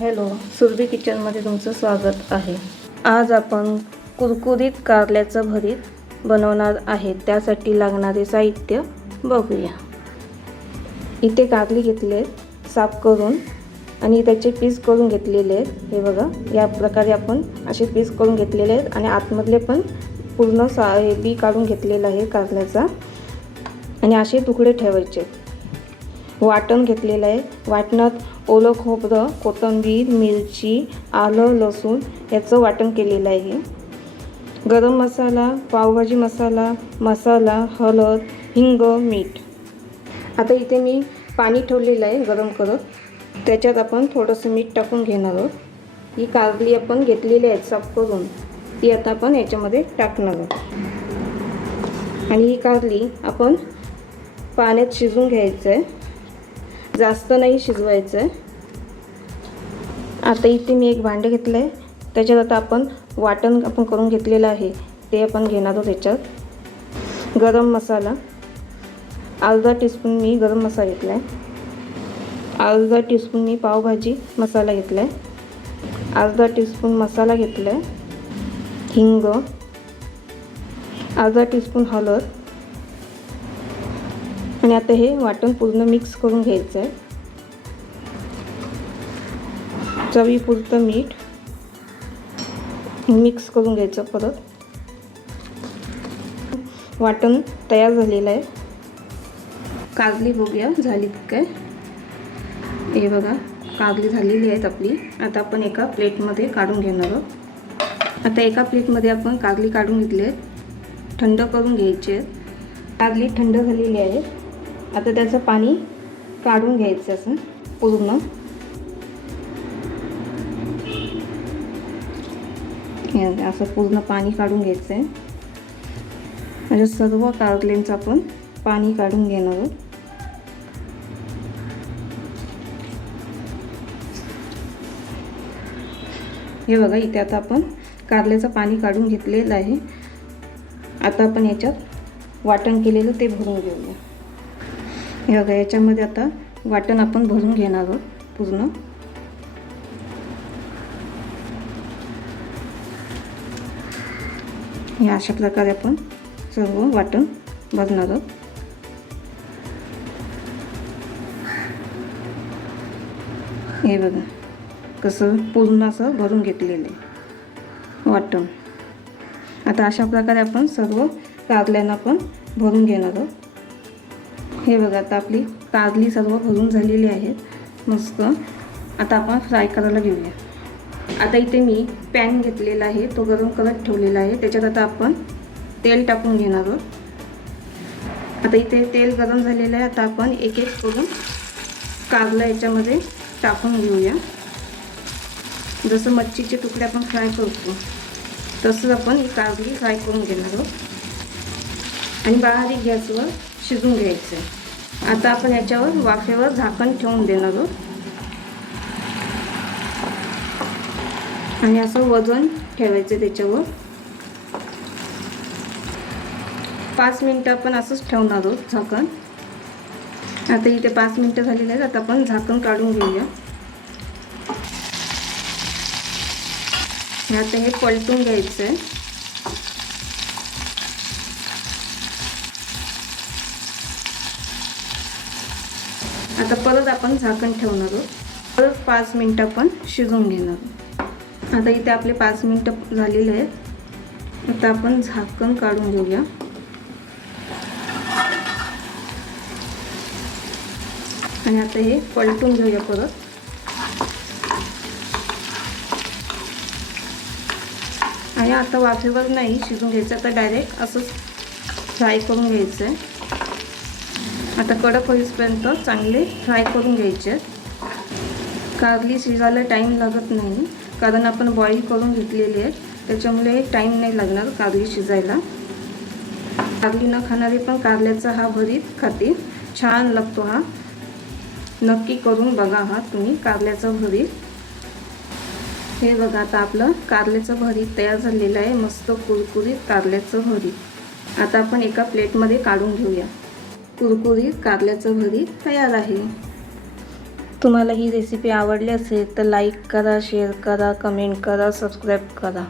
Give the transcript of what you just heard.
Hello, Surabhi किचनमध्ये तुमचं स्वागत आहे। आज आपण कुरकुरीत कारल्याचं भरीत बनवणार आहे। त्यासाठी लागणारे साहित्य बघूया। इथे कारली घेतले साफ करून आणि त्याचे पीस करून घेतलेले आहेत। हे बघा, या प्रकारे आपण असे पीस करून घेतलेले आहेत आणि आतमधले पण पूर्ण बी काढून घेतलेला आहे कारल्याचा आणि असे तुकडे ठेवायचे। वाटण घेतलेलं आहे। वाटणात ओलं खोबरं, कोथिंबीर, मिरची, आलं, लसूण याचं वाटण केलेलं आहे। गरम मसाला, पावभाजी मसाला, हळद, हिंग, मीठ। आता इथे मी पाणी ठेवलेलं आहे गरम करत। त्याच्यात आपण थोडंसं मीठ टाकून घेणार आहोत। ही कारली आपण घेतलेली आहे साफ करून, ती आता आपण याच्यामध्ये टाकणार आहोत आणि ही कारली आपण पाण्यात शिजवून घ्यायचं आहे, जास्त नाही शिजवायचं आहे। आता इथे मी एक भांडे घेतलं आहे, त्याच्यात आता आपण वाटण करून घेतलेलं आहे ते आपण घेणार आहोत। त्याच्यात गरम मसाला अर्धा टीस्पून मी गरम मसाला घेतला आहे, अर्धा टीस्पून मी पावभाजी मसाला घेतला आहे, अर्धा टीस्पून मसाला घेतला आहे, हिंग, अर्धा टीस्पून हळद आणि आता हे वाटण पूर्ण मिक्स करून घ्यायचं आहे। चवीपुरतं मीठ मिक्स करून घ्यायचं परत। वाटण तयार झालेलं आहे। कारली बघूया झाली काय। हे बघा, कारली झालेली आहेत आपली। आता आपण एका प्लेटमध्ये काढून घेणार आहोत। आता एका प्लेटमध्ये आपण कारली काढून घेतली आहे, थंड करून घ्यायची आहे। कारली थंड झालेली आहे। आता त्याचं पाणी काढून घ्यायचं असं पूर्ण। असं पूर्ण पाणी काढून घ्यायचं आहे। म्हणजे सर्व कारल्यांचं आपण पाणी काढून घेणार आहोत। हे बघा, इथे आता आपण कारल्याचं पाणी काढून घेतलेलं आहे। आता आपण याच्यात वाटण केलेलं ते भरून घेऊया। हे बघा, याच्यामध्ये आता वाटण आपण भरून घेणार आहोत पूर्ण। हे अशा प्रकारे आपण सर्व वाटण भरणार आहोत। हे बघा कसं पूर्ण असं भरून घेतलेलं आहे वाटण। आता अशा प्रकारे आपण सर्व कारल्यांना पण भरून घेणार आहोत। हे बघा, आता आपली कारली सर्व भरून झालेली आहेत मस्त। आता आपण फ्राय करायला घेऊया। आता इथे मी पॅन घेतलेला आहे, तो गरम करत ठेवलेला आहे। त्याच्यात आता आपण तेल टाकून घेणार आहोत। आता इथे तेल गरम झालेलं आहे। आता आपण एक एक करून कारलं याच्यामध्ये टाकून घेऊया। जसं मच्छीचे तुकडे आपण फ्राय करतो तसंच आपण ही कारली फ्राय करून घेणार आहोत आणि बारीक गॅसवर शिजून घ्यायचं आहे। आता आपण याच्यावर वाफेवर झाकण ठेवून देणार आहोत आणि असं वजन ठेवायचं त्याच्यावर। 5 मिनिटं आपण असंच ठेवणार आहोत झाकण। आता इथे 5 मिनिटं झालेली आहेत। आता आपण झाकण काढून घेऊया। आता हे पलटून घ्यायचं आहे। आता परत आपण झाकण ठेवणार आहोत, परत 5 मिनिटं आपण शिजवून घेणार आहोत। आता इथे आपले 5 मिनिटं झालेले आहेत। आता आपण झाकण काढून घेऊया आणि आता हे पलटून घेऊया परत। आणि आता वाफेवर नाही शिजून घ्यायचं, आता डायरेक्ट असंच फ्राय करून घ्यायचं आहे। आता कडक होईपर्यंत चांगले फ्राय करून घ्यायचे आहेत। कारली शिजायला टाईम लागत नाही, कारण आपण बॉईल करून घेतलेली आहे, त्याच्यामुळे टाईम नाही लागणार कारली शिजायला। कारली न खाणारी पण कारल्याचा हा भरीत खातील, छान लागतो हा। नक्की करून बघा हा तुम्ही कारल्याचा भरीत। हे बघा, आता आपलं कारल्याचं भरीत तयार झालेलं आहे, मस्त कुरकुरीत कारल्याचं भरीत। आता आपण एका प्लेटमध्ये काढून घेऊया। कुरकुरीत कारल्याचं भरीत तयार आहे। तुम्हाला ही रेसिपी आवडली असेल तर लाईक करा, शेअर करा, कमेंट करा, सबस्क्राईब करा.